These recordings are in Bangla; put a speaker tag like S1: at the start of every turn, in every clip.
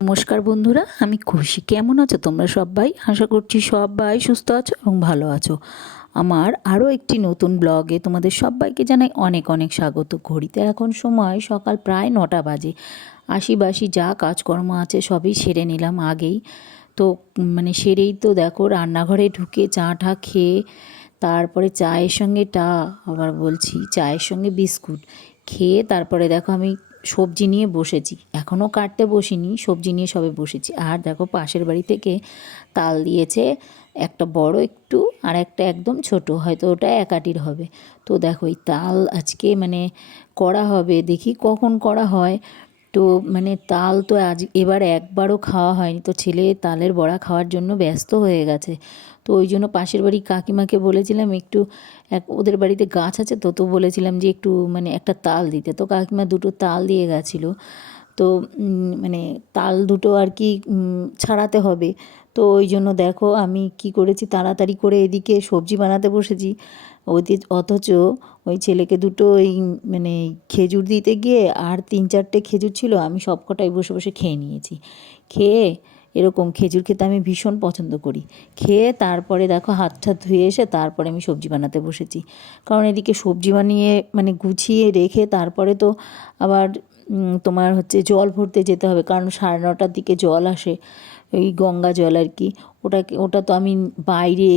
S1: নমস্কার বন্ধুরা, আমি খুশি। কেমন আছো তোমরা সবাই? আশা করছি সবাই সুস্থ আছো এবং ভালো আছো। আমার আরও একটি নতুন ব্লগে তোমাদের সবাইকে জানাই অনেক অনেক স্বাগত। ঘড়িতে এখন সময় সকাল প্রায় নটা বাজে। আশি বাসি যা কাজকর্ম আছে সবই সেরে নিলাম আগেই। তো মানে সেরেই তো দেখো রান্নাঘরে ঢুকে চা টা খেয়ে তারপরে চায়ের সঙ্গে টা, আবার বলছি চায়ের সঙ্গে বিস্কুট। খেয়ে তারপরে দেখো আমি সবজি নিয়ে বসেছি। এখনও কাটতে বসিনি, সবজি নিয়ে সবে বসেছি। আর দেখো পাশের বাড়ি থেকে তাল দিয়েছে একটা বড় একটু আর একটা একদম ছোট, হয়তো ওটা একাটির হবে। তো দেখো এই তাল আজকে মানে করা হবে, দেখি কখন করা হয়। তো মানে তাল তো আজ, এবার একবারও খাওয়া হয়নি। তো ছেলে তালের বড়া খাওয়ার জন্য ব্যস্ত হয়ে গেছে। তো ওই জন্য পাশের বাড়ি কাকিমাকে বলেছিলাম, একটু এক, ওদের বাড়িতে গাছ আছে তো? তো বলেছিলাম যে, একটু মানে একটা তাল দিতে। তো কাকিমা দুটো তাল দিয়ে গেছিল। তো মানে তাল দুটো আর কি ছাড়াতে হবে। তো ওই জন্য দেখো আমি কি করেছি, তাড়াতাড়ি করে এদিকে সবজি বানাতে বসেছি। অথচ ওই ছেলেকে দুটো ওই মানে খেজুর দিতে গিয়ে আর তিন চারটে খেজুর ছিল, আমি সব কটাই বসে বসে খেয়ে নিয়েছি। খেয়ে এরকম খেজুর খেতে আমি ভীষণ পছন্দ করি। খেয়ে তারপরে দেখো হাত ঠাত ধুয়ে এসে তারপরে আমি সবজি বানাতে বসেছি। কারণ এদিকে সবজি বানিয়ে মানে গুছিয়ে রেখে তারপরে তো আবার তোমার হচ্ছে জল ভরতে যেতে হবে। কারণ সাড়ে নটার দিকে জল আসে, ওই গঙ্গা জল আর কি। ওটাকে, ওটা তো আমি বাইরে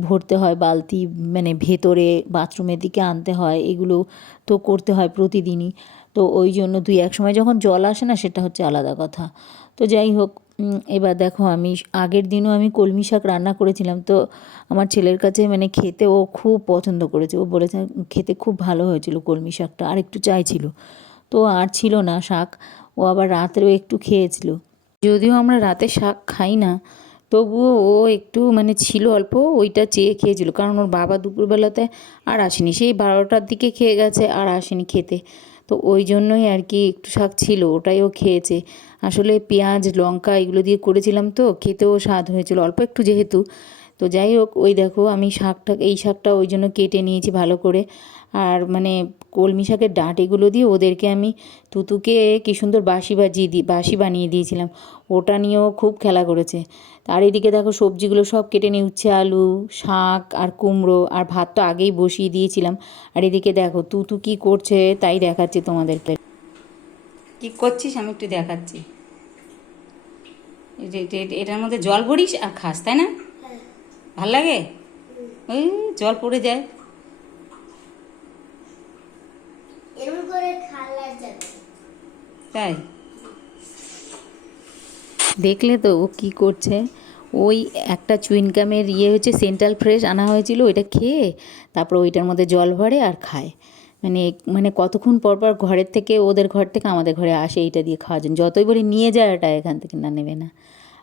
S1: ভরতে হয়, বালতি মানে ভেতরে বাথরুমের দিকে আনতে হয়। এগুলো তো করতে হয় প্রতিদিনই। তো ওই জন্য দুই এক সময় যখন জল আসে না, সেটা হচ্ছে আলাদা কথা। তো যাই হোক এবার দেখো আমি আগের দিনও আমি কলমি শাক রান্না করেছিলাম। তো আমার ছেলের কাছে মানে খেতে ও খুব পছন্দ করেছে। ও বলেছে খেতে খুব ভালো হয়েছিল কলমি শাকটা, আর একটু চাইছিল। তো আর ছিল না শাক। ও আবার রাতেও একটু খেয়েছিল। যদিও আমরা রাতে শাক খাই না, তবুও ও একটু মানে ছিল অল্প, ওইটা চেয়ে খেয়েছিল। কারণ ওর বাবা দুপুরবেলাতে আর আসেনি। সেই বারোটার দিকে খেয়ে গেছে আর আসেনি খেতে। তো ওই জন্যই আর কি একটু শাক ছিল, ওটাই ও খেয়েছে। আসলে পেঁয়াজ, লঙ্কা এগুলো দিয়ে করেছিলাম তো, খেতেও স্বাদ হয়েছিল, অল্প একটু যেহেতু। তো যাই হোক, ওই দেখো আমি শাকটা, এই শাকটা ওই জন্য কেটে নিয়েছি ভালো করে। আর মানে কলমি শাকের ডাঁট এগুলো দিয়ে ওদেরকে আমি তুতুকে কী সুন্দর বাসি বাজিয়ে দিই বাসি বানিয়ে দিয়েছিলাম। ওটা নিয়েও খুব খেলা করেছে। আর এদিকে দেখো সবজিগুলো সব কেটে নিয়ে উচ্ছে আলু শাক আর কুমড়ো আর ভাত তো আগেই বসিয়ে দিয়েছিলাম। আর এদিকে দেখো তু তুতু কি করছে তাই দেখাচ্ছি তোমাদেরকে। কি করছিস? আমি একটু দেখাচ্ছি। এটার মধ্যে জল ভরিস আর খাস তাই না? ভালো লাগে? ওই জল পড়ে যায়। তাই? দেখলে তো ও কী করছে? ওই একটা চুইনকামের ইয়ে হচ্ছে সেন্ট্রাল ফ্রেশ আনা হয়েছিল, ওইটা খেয়ে তারপর ওইটার মধ্যে জল ভরে আর খায়। মানে মানে কতক্ষণ পর পর ঘরের থেকে, ওদের ঘর থেকে আমাদের ঘরে আসে এইটা দিয়ে খাওয়ার জন্য। যতই বলি নিয়ে যায় ওটা এখান থেকে না, নেবে না।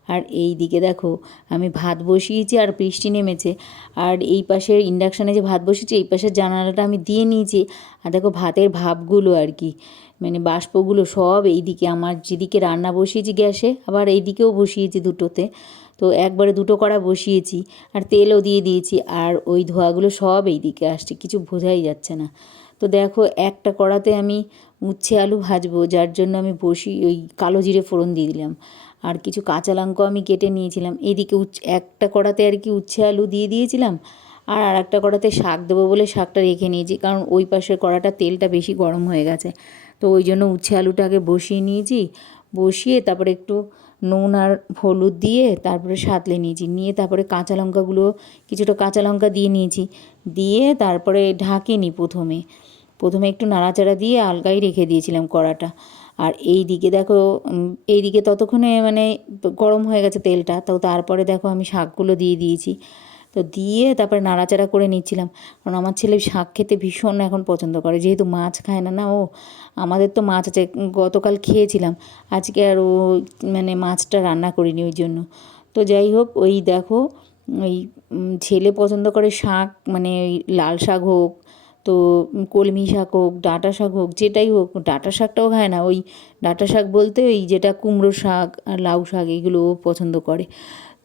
S1: আর এই দিকে দেখো, আমি ভাত বসিয়েছি আর বৃষ্টি নেমেছে। আর এই পাশের ইন্ডাকশানে যে ভাত বসিয়েছি, এই পাশের জানালাটা আমি দিয়ে নিয়েছি। আর দেখো ভাতের ভাবগুলো আর কি। মানে বাষ্পগুলো সব এইদিকে আমার যেদিকে রান্না বসিয়েছি গ্যাসে, আবার এই দিকেও বসিয়েছি দুটোতে। তো একবারে দুটো কড়া বসিয়েছি আর তেলও দিয়ে দিয়েছি আর ওই ধোয়াগুলো সব এই দিকে আসছে, কিছু বোঝাই যাচ্ছে না। তো দেখো একটা কড়াতে আমি উচ্ছে আলু ভাজবো, যার জন্য আমি বসি ওই কালো জিরে ফোড়ন দিয়ে দিলাম। আর কিছু কাঁচা লঙ্কা আমি কেটে নিয়েছিলাম। এদিকে উচ্ছে একটা কড়াতে আর কি উচ্ছে আলু দিয়ে দিয়েছিলাম আর আর একটা কড়াতে শাক দেবো বলে শাকটা রেখে নিয়েছি, কারণ ওই পাশের কড়াটা তেলটা বেশি গরম হয়ে গেছে। তো ওই জন্য উচ্ছে আলুটাকে বসিয়ে নিয়েছি। বসিয়ে তারপরে একটু নুন আর হলুদ দিয়ে তারপরে সাঁতলে নিয়েছি। নিয়ে তারপরে কাঁচা লঙ্কাগুলো, কিছুটা কাঁচা লঙ্কা দিয়ে নিয়েছি। দিয়ে তারপরে ঢাকিনি প্রথমে। প্রথমে একটু নাড়াচাড়া দিয়ে আলগাই রেখে দিয়েছিলাম কড়াটা। আর এই দিকে দেখো এই দিকে ততক্ষণে মানে গরম হয়ে গেছে তেলটা। তো তারপরে দেখো আমি শাকগুলো দিয়ে দিয়েছি। তো দিয়ে তারপরে নাড়াচাড়া করে নিচ্ছিলাম। কারণ আমার ছেলে শাক খেতে ভীষণ এখন পছন্দ করে। যেহেতু মাছ খায় না না ও, আমাদের তো মাছ আছে। গতকাল খেয়েছিলাম। আজকে আর ও মানে মাছটা রান্না করিনি ওই জন্য। তো যাই হোক, ওই দেখো, ওই ছেলে পছন্দ করে শাক মানে ওই লাল শাক হোক, তো কলমি শাক হোক, ডাঁটা শাক হোক, যেটাই হোক, ডাঁটা শাকটাও খায় না। ওই ডাঁটা শাক বলতে ওই যেটা কুমড়ো শাক আর লাউ শাক এগুলো পছন্দ করে।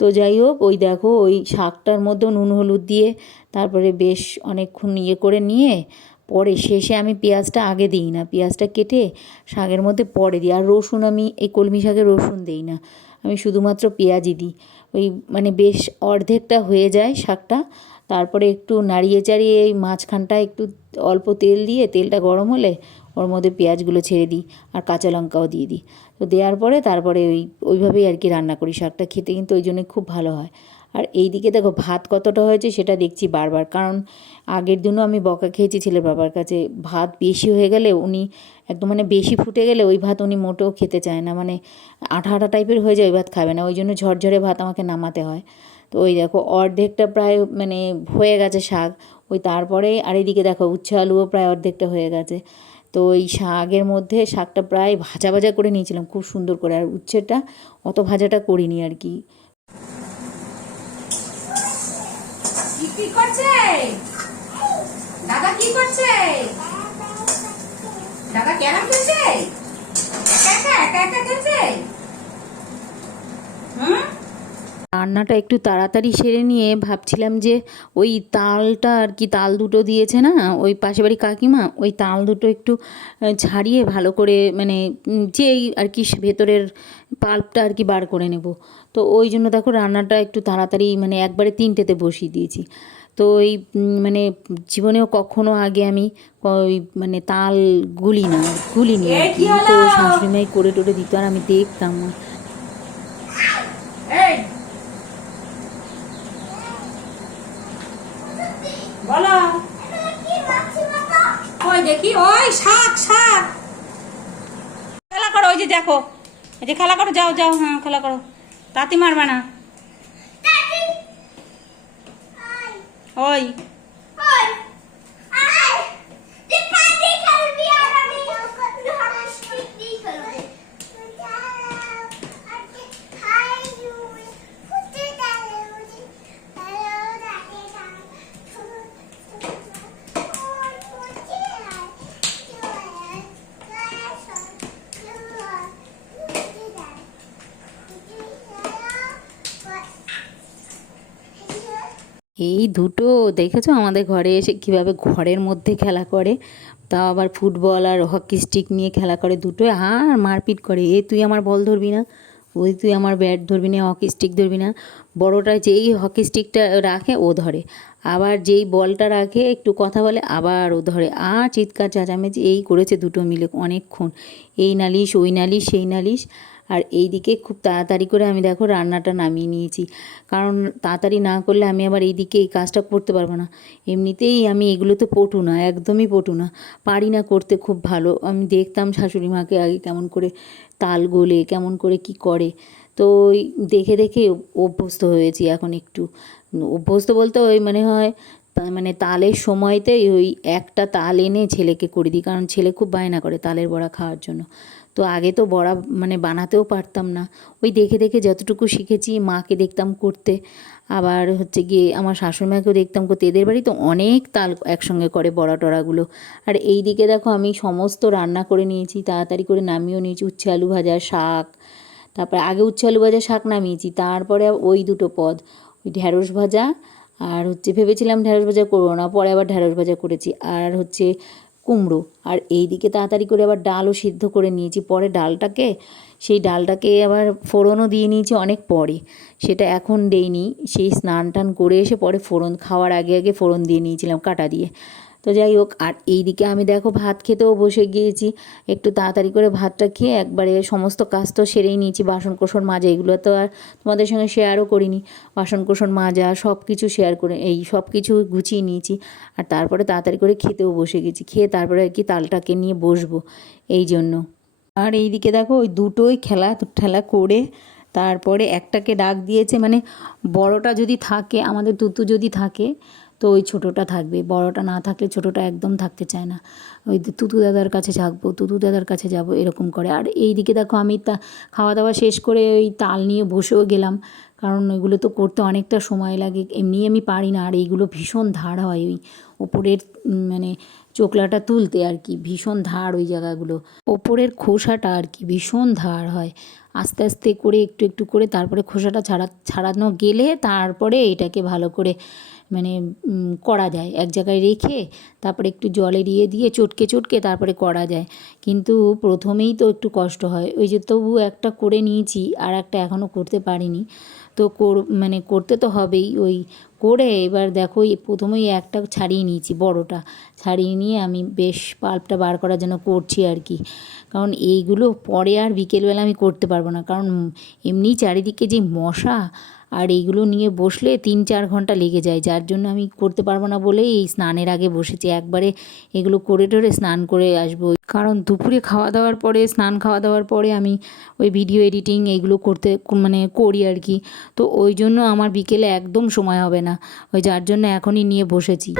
S1: তো যাই হোক, ওই দেখো, ওই শাকটার মধ্যে নুন, হলুদ দিয়ে তারপরে বেশ অনেকক্ষণ ইয়ে করে নিয়ে পরে শেষে আমি পেঁয়াজটা আগে দিই না। পেঁয়াজটা কেটে শাকের মধ্যে পরে দিই। আর রসুন আমি, এই কলমি শাকে রসুন দিই না। আমি শুধুমাত্র পেঁয়াজই দিই। ওই মানে বেশ অর্ধেকটা হয়ে যায় শাকটা। তারপরে একটু নাড়িয়ে চাড়িয়ে এই মাঝখানটা একটু অল্প তেল দিয়ে, তেলটা গরম হলে ওর মধ্যে পেঁয়াজগুলো ছেড়ে দিই আর কাঁচা লঙ্কাও দিয়ে দিই। তো দেওয়ার পরে তারপরে ওই, ওইভাবেই আর কি রান্না করি। শাকটা খেতে কিন্তু ওই জন্য খুব ভালো হয়। আর এই দিকে দেখো ভাত কতটা হয়েছে সেটা দেখছি বারবার। কারণ আগের দিনও আমি বকা খেয়েছি ছেলের বাবার কাছে, ভাত বেশি হয়ে গেলে উনি একদম মানে বেশি ফুটে গেলে ওই ভাত উনি মোটেও খেতে চায় না। মানে আঠা আঠা টাইপের হয়ে যায় ওই ভাত খাবে না। ওই জন্য ঝরঝরে ভাত আমাকে নামাতে হয়। তো ওই দেখো অর্ধেকটা প্রায় মানে হয়ে গেছে শাক। ওই তারপরে আর এদিকে দেখো উচ্ছে আলুও প্রায় অর্ধেকটা হয়ে গেছে। তো এই শাকের মধ্যে শাকটা প্রায় ভাজা ভাজা করে নিয়েছিলাম, খুব সুন্দর করে। আর উচ্ছেটা অত ভাজাটা করিনি আর কি।
S2: দাদা কি করছে? দাদা ক্যারাম খেলছে? একা একা একা একা খেলছে? হুম?
S1: রান্নাটা একটু তাড়াতাড়ি সেরে নিয়ে ভাবছিলাম যে ওই তালটা আর কি তাল দুটো দিয়েছে না ওই পাশে বাড়ি কাকিমা ওই তাল দুটো একটু ছাড়িয়ে ভালো করে মানে যেই আর কি ভেতরের পাল্পটা আর কি বার করে নেব। তো ওই জন্য দেখো রান্নাটা একটু তাড়াতাড়ি মানে একবারে তিনটেতে বসিয়ে দিয়েছি। তো ওই মানে জীবনেও কখনো আগে আমি ওই মানে তাল গুলি না গুলিনি আর কি। তো শাশুড়িমাই করে টোরে দিত আর আমি দেখতাম
S2: এই বলো। ওই দেখি ওই শাক শাক। খেলা করো ওই যে দেখো। এই যে খেলা করো যাও যাও হ্যাঁ খেলা করো। তাতি মারবে না। ওই।
S1: এই দুটো দেখেছ? আমাদের ঘরে এসে কীভাবে ঘরের মধ্যে খেলা করে, তাও আবার ফুটবল আর হকি স্টিক নিয়ে খেলা করে দুটোই। আর মারপিট করে, এ তুই আমার বল ধরবি না? ওই তুই আমার ব্যাট ধরবি না, হকি স্টিক ধরবি না। বড়টা যেই হকি স্টিকটা রাখে, ও ধরে। আবার যেই বলটা রাখে, একটু কথা বলে, আবার ও ধরে। আর চিৎকার, চেঁচামেচি, এই করেছে দুটো মিলে অনেকক্ষণ। এই নালিশ, ওই নালিশ, সেই নালিশ। আর এই দিকে খুব তাড়াতাড়ি করে আমি দেখো রান্নাটা নামিয়ে নিয়েছি। কারণ তাড়াতাড়ি না করলে আমি আবার এই দিকে এই কাজটা করতে পারব না। এমনিতেই আমি এগুলোতে পটু না, একদমই পটু না। পারি না করতে খুব ভালো। আমি দেখতাম শাশুড়ি মাকে আগে কেমন করে তাল গোলে, কেমন করে কি করে। তো দেখে দেখে অভ্যস্ত হয়েছি এখন একটু। অভ্যস্ত বলতে ওই মানে হয় মানে তালের সময়তে ওই একটা তাল এনে ছেলেকে করে দিই। কারণ ছেলে খুব বায়না করে তালের বড়া খাওয়ার জন্য। তো আগে তো বড়া মানে বানাতেও পারতাম না। ওই দেখে দেখে যতটুকু শিখেছি মাকে দেখতাম করতে। আবার হচ্ছে গিয়ে আমার শাশুড়িমাকেও দেখতাম করতে। এদের বাড়ি তো অনেক তাল একসঙ্গে করে বড়া টড়াগুলো। আর এই দিকে দেখো আমি সমস্ত রান্না করে নিয়েছি, তাড়াতাড়ি করে নামিয়েও নিয়েছি। উচ্ছে আলু ভাজা, শাক, তারপরে আগে উচ্ছে আলু ভাজা, শাক নামিয়েছি। তারপরে ওই দুটো পদ, ওই ঢ্যাঁড়স ভাজা আর হচ্ছে ভেবেছিলাম ঢ্যাঁড়স ভাজা করব না, পরে আবার ঢ্যাঁড়স ভাজা করেছি। আর হচ্ছে কুমড়ো। আর এই দিকে তাড়াতাড়ি করে আবার ডালও সিদ্ধ করে নিয়েছি। পরে ডালটাকে, সেই ডালটাকে আবার ফোড়নও দিয়ে নিয়েছি অনেক পরে। সেটা এখন দেইনি। সেই স্নান টান করে এসে পরে ফোড়ন, খাওয়ার আগে আগে ফোড়ন দিয়ে নিয়েছিলাম কাটা দিয়ে। তো যাই হোক, আর এই দিকে আমি দেখো ভাত খেতেও বসে গিয়েছি। একটু তাড়াতাড়ি করে ভাতটা খেয়ে একবারে সমস্ত কাজ তো সেরেই নিয়েছি। বাসন কোসন মাজা, এগুলো তো আর তোমাদের সঙ্গে শেয়ারও করিনি। বাসন কোসন মাজা সব কিছু শেয়ার করে, এই সব কিছু গুছিয়ে নিয়েছি। আর তারপরে তাড়াতাড়ি করে খেতেও বসে গেছি। খেয়ে তারপরে আর কি তালটাকে নিয়ে বসবো এই জন্য। আর এইদিকে দেখো, ওই দুটোই খেলা ঠেলা করে তারপরে একটাকে ডাক দিয়েছে। মানে বড়টা যদি থাকে, আমাদের তুতু যদি থাকে তো ওই ছোটোটা থাকবে। বড়টা না থাকলে ছোটোটা একদম থাকতে চায় না। ওই তুতু দাদার কাছে থাকব, তুতু দাদার কাছে যাব, এরকম করে। আর এই দিকে দেখো আমি তা খাওয়া দাওয়া শেষ করে ওই তাল নিয়ে বসেও গেলাম। কারণ ওইগুলো তো করতে অনেকটা সময় লাগে, এমনি আমি পারি না। আর এইগুলো ভীষণ ধার হয় ওই ওপরের মানে চোকলাটা তুলতে আর কি, ভীষণ ধার ওই জায়গাগুলো। ওপরের খোসাটা আর কি ভীষণ ধার হয়। আস্তে আস্তে করে একটু একটু করে তারপরে খোসাটা ছাড়া, ছাড়ানো গেলে তারপরে এটাকে ভালো করে মানে করা যায় এক জায়গায় রেখে তারপরে একটু জলে দিয়ে দিয়ে চটকে চটকে তারপরে করা যায় কিন্তু প্রথমেই তো একটু কষ্ট হয়। ওই যে তবু একটা করে নিয়েছি আর একটা এখনও করতে পারিনি। তো কর মানে করতে তো হবেই। ওই করে এবার দেখো প্রথমেই একটা ছাড়িয়ে নিয়েছি, বড়টা। ছাড়িয়ে নিয়ে আমি বেশ পাল্পটা বার করার জন্য করছি আর কি। কারণ এইগুলো পরে আর বিকেলবেলা আমি করতে পারব না। কারণ এমনি চারিদিকে যে মশা আর এইগুলো নিয়ে বসলে তিন চার ঘণ্টা লেগে যায়, যার জন্য আমি করতে পারব না বলেই এই স্নানের আগে বসেছি। একবারে এগুলো করে টরে স্নান করে আসব। কারণ দুপুরে খাওয়া দাওয়ার পরে, স্নান খাওয়া দাওয়ার পরে আমি ওই ভিডিও এডিটিং এইগুলো করতে মানে করি আর কি। তো ওই জন্য আমার বিকেলে একদম সময় হবে না। ওই যার জন্য এখনই নিয়ে বসেছি।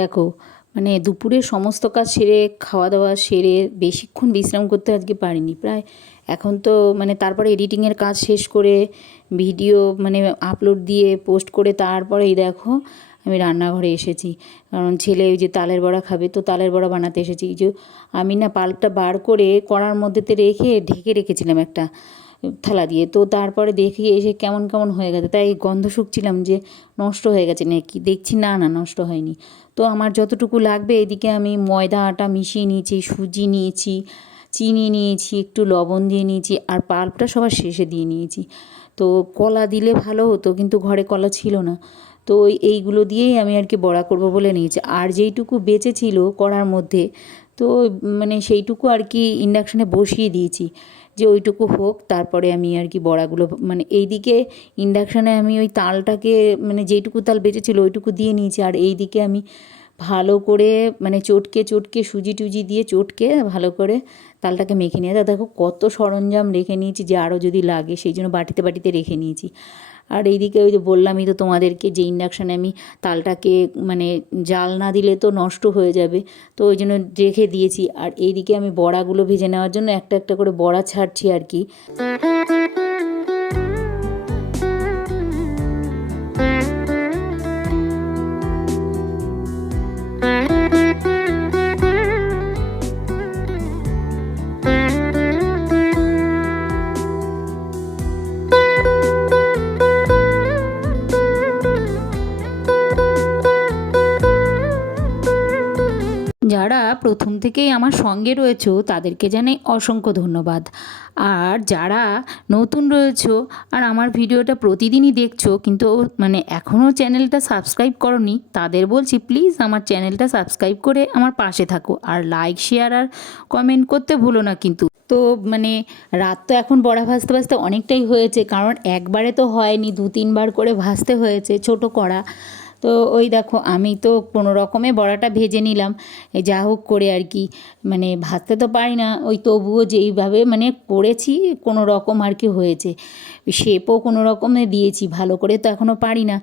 S1: দেখো মানে দুপুরে সমস্ত কাজ সেরে খাওয়া দাওয়া সেরে বেশিক্ষণ বিশ্রাম করতে আজকে পারিনি। প্রায় এখন তো মানে তারপরে এডিটিংয়ের কাজ শেষ করে, ভিডিও মানে আপলোড দিয়ে পোস্ট করে তারপরেই দেখো আমি রান্নাঘরে এসেছি। কারণ ছেলে ওই যে তালের বড়া খাবে, তো তালের বড়া বানাতে এসেছি। যে আমি না পাল্পটা বার করে কড়ার মধ্যেতে রেখে ঢেকে রেখেছিলাম একটা থালা দিয়ে। তো তারপরে দেখি এসে কেমন কেমন হয়ে গেছে, তাই গন্ধ শুকছিলাম যে নষ্ট হয়ে গেছে নাকি? দেখছি না না নষ্ট হয়নি। তো আমার যতটুকু লাগবে এদিকে আমি ময়দা আটা মিশিয়ে নিয়েছি, সুজি নিয়েছি, চিনি নিয়েছি, একটু লবণ দিয়ে নিয়েছি আর পাল্পটা সবার শেষে দিয়ে নিয়েছি। তো কলা দিলে ভালো হতো কিন্তু ঘরে কলা ছিল না। তো এইগুলো দিয়েই আমি আর কি বড়া করব বলে নিয়েছি। আর যেইটুকু বেঁচে ছিল কড়ার মধ্যে, তো মানে সেইটুকু আর কি ইন্ডাকশানে বসিয়ে দিয়েছি। যে ওইটুকু হোক, তারপরে আমি আর কি বড়াগুলো মানে এইদিকে ইন্ডাকশানে আমি ওই তালটাকে মানে যেইটুকু তাল বেঁচেছিল ওইটুকু দিয়ে নিয়েছি। আর এইদিকে আমি ভালো করে মানে চটকে চটকে সুজি টুজি দিয়ে চটকে ভালো করে তালটাকে মেখে নিয়ে দেখো কত সরঞ্জাম রেখে নিয়েছি যে আরও যদি লাগে, সেই জন্য বাটিতে বাটিতে রেখে নিয়েছি। আর এইদিকে ওই যে বললামই তো তোমাদেরকে যে ইন্ডাকশানে আমি তালটাকে মানে জাল না দিলে তো নষ্ট হয়ে যাবে। তো ওই জন্য রেখে দিয়েছি। আর এইদিকে আমি বড়াগুলো ভেজে নেওয়ার জন্য একটা একটা করে বড়া ছাড়ছি আর কি। থেকেই আমার সঙ্গে রয়েছো, তাদেরকে জানাই অসংখ্য ধন্যবাদ। আর যারা নতুন রয়েছো আর আমার ভিডিওটা প্রতিদিনই দেখছ, কিন্তু মানে এখনও চ্যানেলটা সাবস্ক্রাইব করনি, তাদের বলছি প্লিজ আমার চ্যানেলটা সাবস্ক্রাইব করে আমার পাশে থাকো। আর লাইক, শেয়ার আর কমেন্ট করতে ভুলো না কিন্তু। তো মানে রাত তো এখন বড়া ভাজতে ভাজতে অনেকটাই হয়েছে, কারণ একবারে তো হয়নি দু তিনবার করে ভাজতে হয়েছে, ছোট কড়া। তো ওই দেখো, আমি তো কোনো রকমে বড়াটা ভেজে নিলাম। যা হোক করে আর কি। মানে ভাজতে তো পারি না। ওই তবুও যেইভাবে মানে করেছি, কোনো রকম আর কি হয়েছে। শেপও কোনো রকমে দিয়েছি, ভালো করে তো এখনও পারি না।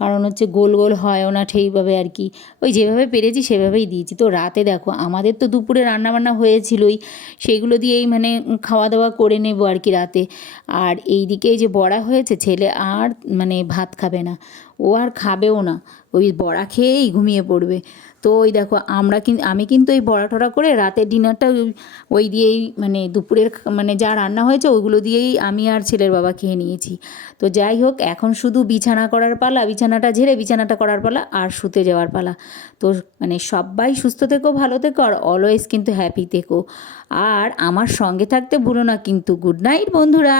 S1: কারণ হচ্ছে গোল গোল হয়ও না ঠিকভাবে আর কি। ওই যেভাবে পেরেছি সেভাবেই দিয়েছি। তো রাতে দেখো, আমাদের তো দুপুরে রান্নাবান্না হয়েছিলই, সেগুলো দিয়েই মানে খাওয়া দাওয়া করে নেব আর কি রাতে। আর এই দিকে যে বড়া হয়েছে, ছেলে আর মানে ভাত খাবে না। ও আর খাবেও না। ওই বড়া খেয়েই ঘুমিয়ে পড়বে। তো ওই দেখো, আমরা কিন্তু আমি কিন্তু ওই বড়া টড়া করে রাতের ডিনারটা ওই- দিয়েই মানে দুপুরের মানে যা রান্না হয়েছে ওইগুলো দিয়েই আমি আর ছেলের বাবা খেয়ে নিয়েছি। তো যাই হোক, এখন শুধু বিছানা করার পালা বিছানাটা ঝেড়ে বিছানাটা করার পালা আর শুতে যাওয়ার পালা। তো মানে সবাই সুস্থ থেকো, ভালো থেকো আর অলওয়েজ কিন্তু হ্যাপি থেকো। আর আমার সঙ্গে থাকতে ভুলো না কিন্তু গুড নাইট বন্ধুরা।